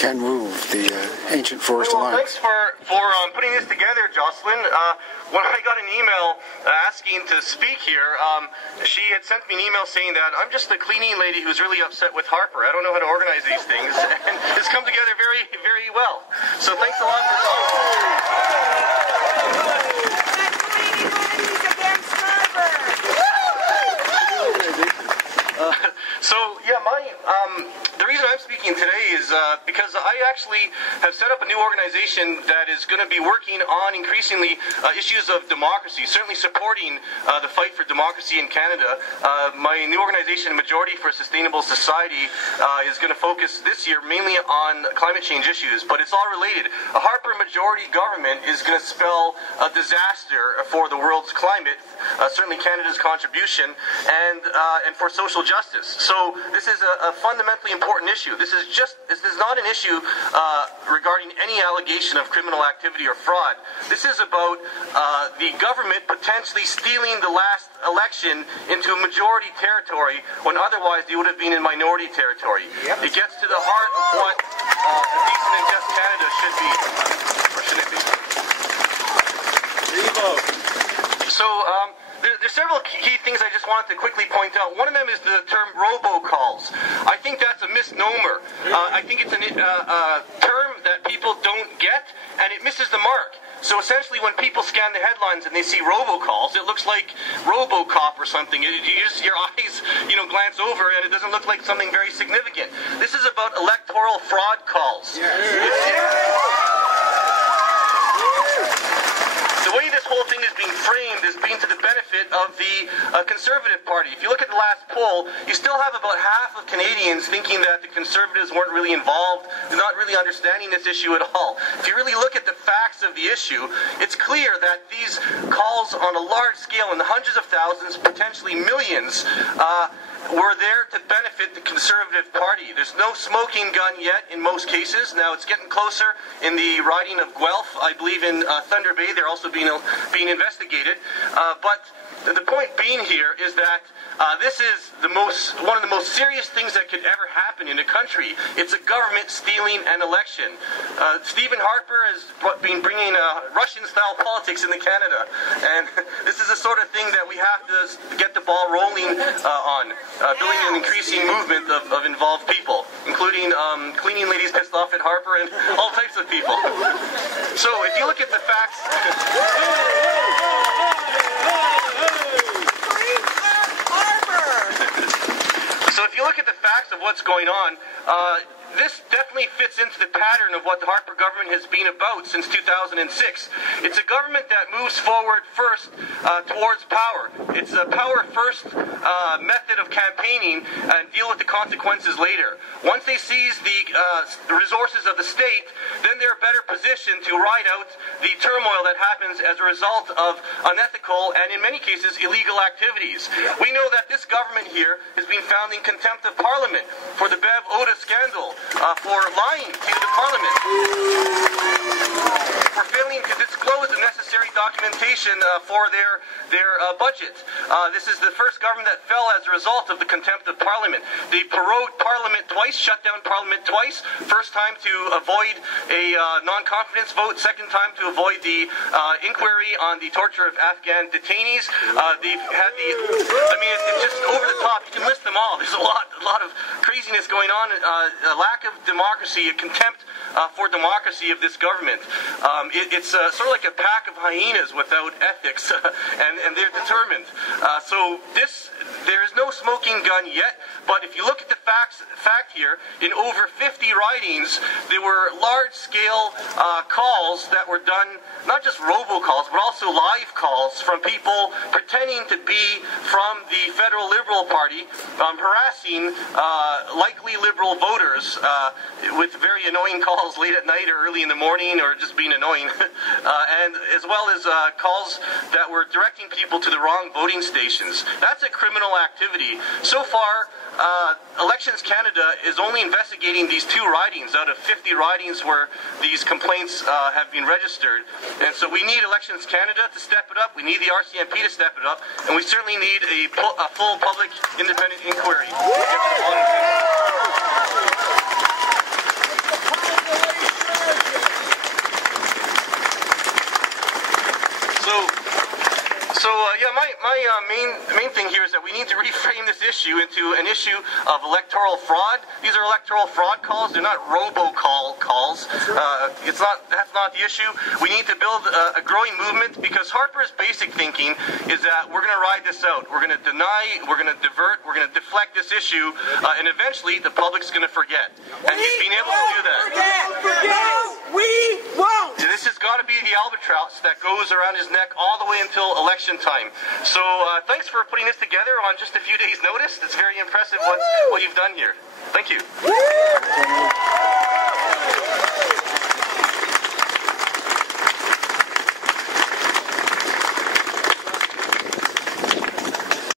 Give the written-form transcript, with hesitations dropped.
can move the ancient forest well, alliance. Thanks for putting this together, Jocelyn. When I got an email asking to speak here, she had sent me an email saying that I'm just a cleaning lady who's really upset with Harper. I don't know how to organize these things, and it's come together very, very well. So thanks a lot for So yeah, the reason I'm speaking today is because I actually have set up a new organization that is going to be working on increasingly issues of democracy, certainly supporting the fight for democracy in Canada. My new organization, Majority for a Sustainable Society, is going to focus this year mainly on climate change issues, but it's all related. A Harper majority government is going to spell a disaster for the world's climate, certainly Canada's contribution, and for social justice. So this is a fundamentally important issue. This is not an issue regarding any allegation of criminal activity or fraud. This is about the government potentially stealing the last election into a majority territory when otherwise they would have been in minority territory. Yep. It gets to the heart of what a decent and just Canada should be, or should it be. So, there's several key things I just wanted to quickly point out. One of them is the term robocalls. I think that's a misnomer. I think it's a term that people don't get, and it misses the mark. So essentially, when people scan the headlines and they see robocalls, it looks like Robocop or something. Your eyes, glance over, and it doesn't look like something very significant. This is about electoral fraud calls. The way this whole thing is being framed is being to the benefit of the Conservative Party. If you look at the last poll, you still have about half of Canadians thinking that the Conservatives weren't really involved, they're not really understanding this issue at all. If you really look at the facts of the issue, it's clear that these calls on a large scale in the hundreds of thousands, potentially millions, were there to benefit the Conservative Party. There's no smoking gun yet in most cases. Now it's getting closer in the riding of Guelph. I believe in Thunder Bay they're also being investigated. But the point being here is that this is one of the most serious things that could ever happen in a country. It's a government stealing an election. Stephen Harper has been bringing Russian-style politics into Canada, and this is the sort of thing that we have to get the ball rolling on, building an increasing movement of involved people, including cleaning ladies pissed off at Harper and all types of people. So if you look at the facts... So if you look at the facts of what's going on, this definitely fits into the pattern of what the Harper government has been about since 2006. It's a government that moves forward first towards power. It's a power-first method of campaigning and deal with the consequences later. Once they seize the resources of the state, then they're better positioned to ride out the turmoil that happens as a result of unethical and, in many cases, illegal activities. We know that this government here has been found in contempt of Parliament for the Bev Oda scandal. For lying to the Parliament, for failing to disclose the necessary documentation for their budget. This is the first government that fell as a result of the contempt of Parliament. They prorogued Parliament twice, shut down Parliament twice. First time to avoid a non-confidence vote. Second time to avoid the inquiry on the torture of Afghan detainees. They've had it's just over the top. You can list them all. There's a lot of craziness going on. Lack of democracy, a contempt for democracy of this government. It's sort of like a pack of hyenas without ethics, and they're determined. There is no smoking gun yet, but if you look at the fact here, in over 50 ridings, there were large-scale calls that were done, not just robocalls, but also live calls from people pretending to be from the Federal Liberal Party, harassing likely Liberal voters with very annoying calls late at night or early in the morning, or just being annoying, and as well as calls that were directing people to the wrong voting stations. That's a criminal activity. So far, Elections Canada is only investigating these 2 ridings out of 50 ridings where these complaints have been registered. And so we need Elections Canada to step it up, we need the RCMP to step it up, and we certainly need a full public independent inquiry. Yeah, my main thing here is that we need to reframe this issue into an issue of electoral fraud. These are electoral fraud calls. They're not robocall calls. That's not the issue. We need to build a growing movement, because Harper's basic thinking is that we're going to ride this out. We're going to deny, we're going to divert, we're going to deflect this issue, and eventually the public's going to forget. And he's been able to do that. We won't. This has got to be the albatross that goes around his neck all the way until election time. So thanks for putting this together on just a few days' notice. It's very impressive what you've done here. Thank you.